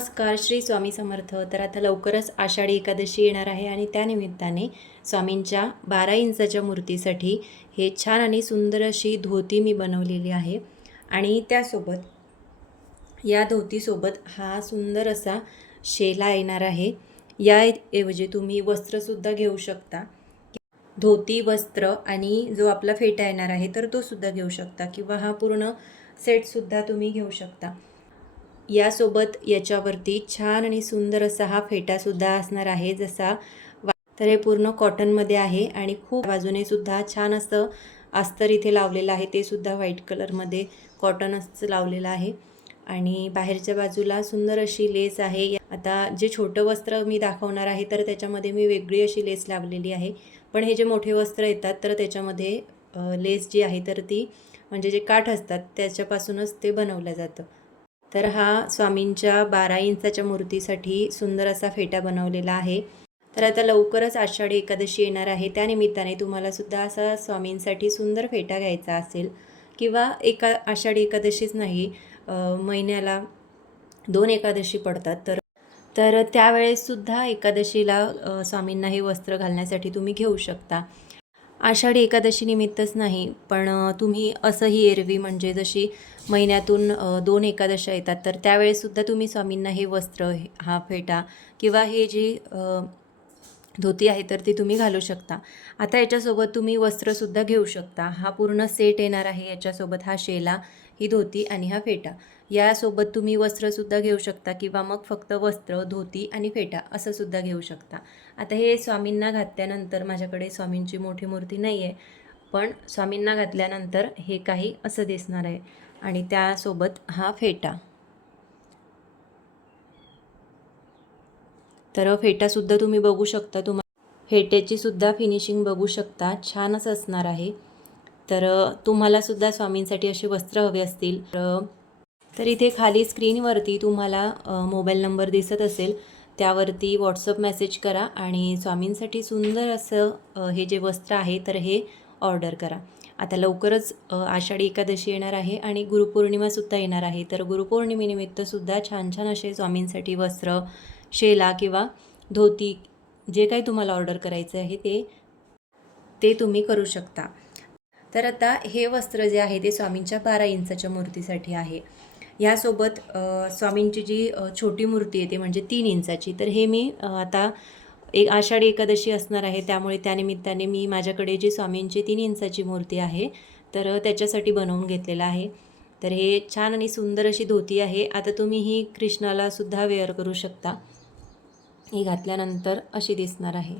नमस्कार, श्री स्वामी समर्थ. तर आता लवकरच आषाढी एकादशी येणार आहे आणि त्यानिमित्ताने स्वामींच्या 12 इंचाच्या मूर्तीसाठी हे छान आणि सुंदर अशी धोती मी बनवलेली आहे. आणि त्यासोबत या धोतीसोबत हा सुंदर असा शेला येणार आहे. याऐवजी तुम्ही वस्त्रसुद्धा घेऊ शकता. धोती, वस्त्र आणि जो आपला फेटा येणार आहे तर तो सुद्धा घेऊ शकता, किंवा हा पूर्ण सेटसुद्धा तुम्ही घेऊ शकता. यासोबत याच्यावरती छान आणि सुंदर असा हा फेटासुद्धा असणार आहे. तर हे पूर्ण कॉटनमध्ये आहे आणि खूप बाजूने सुद्धा छान असं अस्तर इथे लावलेलं आहे, ते सुद्धा व्हाईट कलरमध्ये कॉटनच लावलेलं आहे. आणि बाहेरच्या बाजूला सुंदर अशी लेस आहे. आता जे छोटं वस्त्र मी दाखवणार आहे तर त्याच्यामध्ये मी वेगळी अशी लेस लावलेली आहे, पण हे जे मोठे वस्त्र येतात तर त्याच्यामध्ये लेस जी आहे तर ती म्हणजे जे काठ असतात त्याच्यापासूनच ते बनवलं जातं. तर हा स्वामींच्या 12 इंचाच्या मूर्तीसाठी सुंदर असा फेटा बनवलेला आहे. तर आता लवकरच आषाढी एकादशी येणार आहे, त्यानिमित्ताने तुम्हालासुद्धा असा स्वामींसाठी सुंदर फेटा घ्यायचा असेल, किंवा आषाढी एकादशीच नाही, महिन्याला 2 एकादशी पडतात, तर त्यावेळेससुद्धा एकादशीला स्वामींना हे वस्त्र घालण्यासाठी तुम्ही घेऊ शकता. आषाढी एकादशी निमित्तच नाही, पण तुम्ही असंही एरवी म्हणजे जशी महिन्यातून 2 एकादशा येतात तर त्यावेळेससुद्धा तुम्ही स्वामींना हे वस्त्र, हा फेटा किंवा हे जी धोती आहे तर ती तुम्ही घालू शकता. आता याच्यासोबत तुम्ही वस्त्रसुद्धा घेऊ शकता. हा पूर्ण सेट येणार आहे. याच्यासोबत हा शेला, ही धोती आणि हा फेटा. यासोबत तुम्ही वस्त्रसुद्धा घेऊ शकता, किंवा मग फक्त वस्त्र, धोती आणि फेटा असं सुद्धा घेऊ शकता. आता हे स्वामींना घातल्यानंतर, माझ्याकडे स्वामींची मोठी मूर्ती नाही आहे, पण स्वामींना घातल्यानंतर हे काही असं दिसणार आहे. आणि त्यासोबत हा फेटा. तर फेटासुद्धा तुम्ही बघू शकता. फेट्याची सुद्धा फिनिशिंग बघू शकता, छानच असणार आहे. तर तुम्हालासुद्धा स्वामींसाठी असे वस्त्र हवे असतील तर इथे खाली स्क्रीनवरती तुम्हाला मोबाईल नंबर दिसत असेल, त्यावरती व्हॉट्सअप मेसेज करा आणि स्वामींसाठी सुंदर असं हे जे वस्त्र आहे तर हे ऑर्डर करा. आता लवकरच आषाढी एकादशी येणार आहे आणि गुरुपौर्णिमासुद्धा येणार आहे. तर गुरुपौर्णिमेनिमित्तसुद्धा छान छान असे स्वामींसाठी वस्त्र, शेला किंवा धोती, जे काही तुम्हाला ऑर्डर करायचं आहे ते तुम्ही करू शकता. तर आता हे वस्त्र जे आहे ते स्वामींच्या 12 इंचाच्या मूर्तीसाठी आहे. यासोबत स्वामींची जी छोटी मूर्ती आहे ते म्हणजे 3 इंचाची, तर हे मी आता आषाढी एकादशी असणार आहे, त्यामुळे त्यानिमित्ताने मी माझ्याकडे जी स्वामींची 3 इंचाची मूर्ती आहे तर त्याच्यासाठी बनवून घेतलेलं आहे. तर हे छान आणि सुंदर अशी धोती आहे. आता तुम्ही ही कृष्णालासुद्धा वेअर करू शकता. ही घातल्यानंतर अशी दिसणार आहे.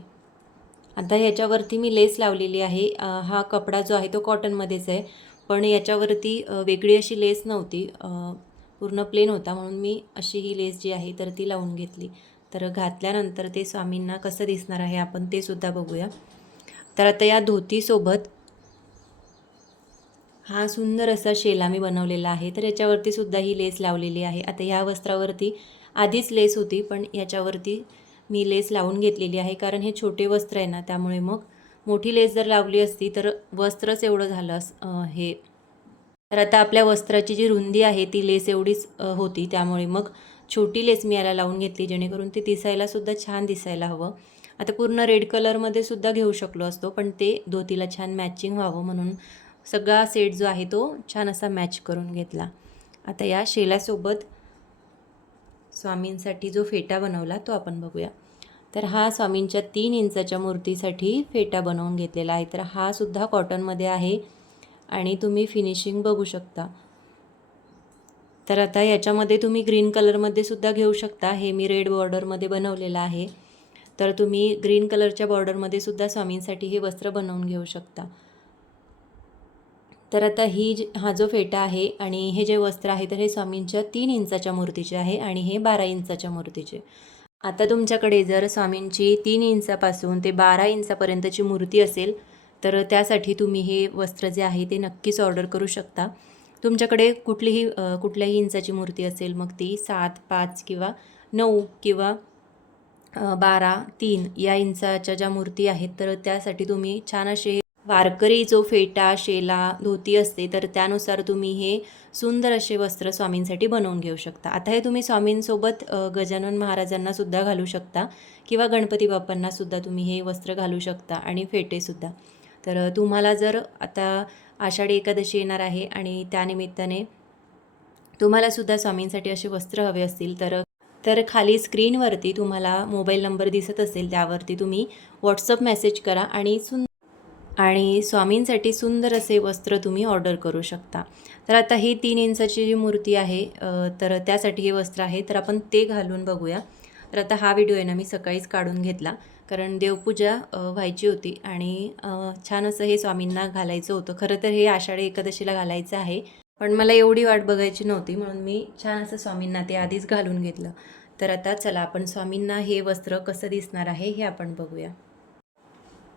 आता ह्याच्यावरती मी लेस लावलेली आहे. हा कपडा जो आहे तो कॉटनमध्येच आहे, पण याच्यावरती वेगळी अशी लेस नव्हती, पूर्ण प्लेन होता, म्हणून मी अशी ही लेस जी आहे तर ती लावून घेतली. तर घातल्यानंतर ते स्वामींना कसं दिसणार आहे आपण ते सुद्धा बघूया. तर आता या धोतीसोबत हा सुंदर असा शेला मी बनवलेला आहे, तर याच्यावरती सुद्धा ही लेस लावलेली आहे. आता ह्या वस्त्रावरती आधीच लेस होती, पण याच्यावरती मी लेस लावून घेतलेली आहे, कारण हे छोटे वस्त्र आहे ना, त्यामुळे मग मोठी लेस जर लावली असती तर वस्त्रच एवढं झालं हे. तर आता आपल्या वस्त्राची जी रुंदी आहे ती लेस एवढीच होती, त्यामुळे मग छोटी लेस मी याला लावून घेतली, जेणेकरून ते दिसायलासुद्धा छान दिसायला हवं. आता पूर्ण रेड कलरमध्ये सुद्धा घेऊ शकलो असतो, पण ते धोतीला छान मॅचिंग व्हावं म्हणून सगळा सेट जो आहे तो छान असा मॅच करून घेतला. आता या शेल्यासोबत स्वामींसाठी जो फेटा बनवला तो आपण बघूया. तर हा स्वामींच्या 3 इंचाच्या मूर्तीसाठी फेटा बनवून घेतलेला आहे. तर हा सुद्धा कॉटनमध्ये आहे आणि तुम्ही फिनिशिंग बघू शकता. तर आता याच्यामध्ये तुम्ही ग्रीन कलरमध्ये सुद्धा घेऊ शकता. हे मी रेड बॉर्डरमध्ये बनवलेलं आहे, तर तुम्ही ग्रीन कलरच्या बॉर्डरमध्ये सुद्धा स्वामींसाठी हे वस्त्र बनवून घेऊ शकता. तर आता हा जो फेटा आहे आणि हे जे वस्त्र आहे तर हे स्वामींच्या 3 इंचाच्या मूर्तीचे आहे आणि हे 12 इंचाच्या मूर्तीचे. आता तुमच्याकडे जर स्वामींची 3 इंचापासून ते 12 इंचापर्यंतची मूर्ती असेल तर त्यासाठी तुम्ही हे वस्त्र जे आहे ते नक्कीच ऑर्डर करू शकता. तुमच्याकडे कुठल्याही इंचाची मूर्ती असेल, मग ती 7, 5 किंवा 9 किंवा 12, 3 या इंचाच्या ज्या मूर्ती आहेत तर त्यासाठी तुम्ही छान असे वारकरी जो फेटा, शेला, धोती असते तर त्यानुसार तुम्ही हे सुंदर असे वस्त्र स्वामींसाठी बनवून घेऊ शकता. आता हे तुम्ही स्वामींसोबत गजानन महाराजांना सुद्धा घालू शकता किंवा गणपती बाप्पांना सुद्धा तुम्ही हे वस्त्र घालू शकता आणि फेटेसुद्धा. तर तुम्हाला जर आता आषाढी एकादशी येणार आहे आणि त्यानिमित्ताने तुम्हालासुद्धा स्वामींसाठी असे वस्त्र हवे असतील तर खाली स्क्रीनवरती तुम्हाला मोबाईल नंबर दिसत असेल त्यावरती तुम्ही व्हॉट्सअप मेसेज करा आणि स्वामींसाठी सुंदर असे वस्त्र तुम्ही ऑर्डर करू शकता. तर आता ही 3 इंचाची जी मूर्ती आहे तर त्यासाठी हे वस्त्र आहे तर आपण ते घालून बघूया. तर आता हा व्हिडिओ आहे ना मी सकाळीच काढून घेतला कारण देवपूजा व्हायची होती आणि छान असं हे स्वामींना घालायचं होतं. खरं तर हे आषाढी एकादशीला घालायचं आहे पण मला एवढी वाट बघायची नव्हती म्हणून मी छान असं स्वामींना ते आधीच घालून घेतलं. तर आता चला आपण स्वामींना हे वस्त्र कसं दिसणार आहे हे आपण बघूया.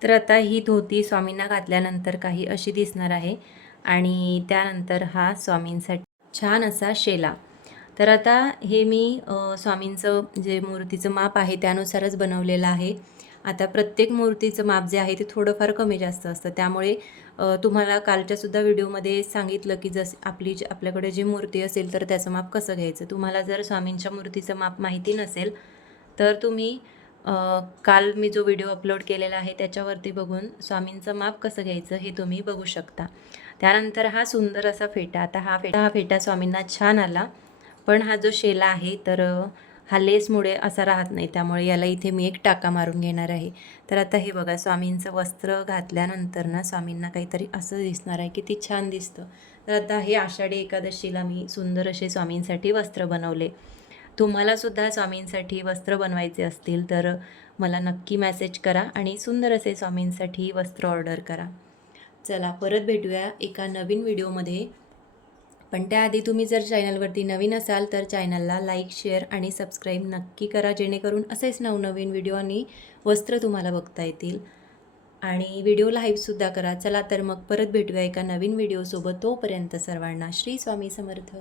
तर आता ही धोती स्वामींना घातल्यानंतर काही अशी दिसणार आहे आणि त्यानंतर हा स्वामींसाठी छान असा शेला. तर आता हे मी स्वामींचं जे मूर्तीचं माप आहे त्यानुसारच बनवलेलं आहे. आता प्रत्येक मूर्तीचं माप जे आहे ते थोडंफार कमी जास्त असतं त्यामुळे तुम्हाला कालच्यासुद्धा व्हिडिओमध्ये सांगितलं की आपल्याकडे जी मूर्ती असेल तर त्याचं माप कसं घ्यायचं. तुम्हाला जर स्वामींच्या मूर्तीचं माप माहिती नसेल तर तुम्ही काल मी जो व्हिडिओ अपलोड केलेला आहे त्याच्यावरती बघून स्वामींचं माप कसं घ्यायचं हे तुम्ही बघू शकता. त्यानंतर हा सुंदर असा फेटा. आता हा फेटा स्वामींना छान आला पण हा जो शेला आहे तर हा लेसमुळे असा राहत नाही त्यामुळे याला इथे मी एक टाका मारून घेणार आहे. तर आता हे बघा स्वामींचं वस्त्र घातल्यानंतर ना स्वामींना काहीतरी असं दिसणार आहे, किती छान दिसतं. तर आता हे आषाढी एकादशीला मी सुंदर असे स्वामींसाठी वस्त्र बनवले. तुम्हालासुद्धा स्वामींसाठी वस्त्र बनवायचे असतील तर मला नक्की मेसेज करा आणि सुंदर असे स्वामींसाठी वस्त्र ऑर्डर करा. चला परत भेटूया एका नवीन व्हिडिओमध्ये. पण त्याआधी तुम्ही जर चॅनलवरती नवीन असाल तर चॅनलला लाईक, शेअर आणि सबस्क्राईब नक्की करा जेणेकरून असेच नवनवीन व्हिडिओ आणि वस्त्र तुम्हाला बघता येतील. आणि व्हिडिओला हाईपसुद्धा करा. चला तर मग परत भेटूया एका नवीन व्हिडिओसोबत. तोपर्यंत सर्वांना श्री स्वामी समर्थ.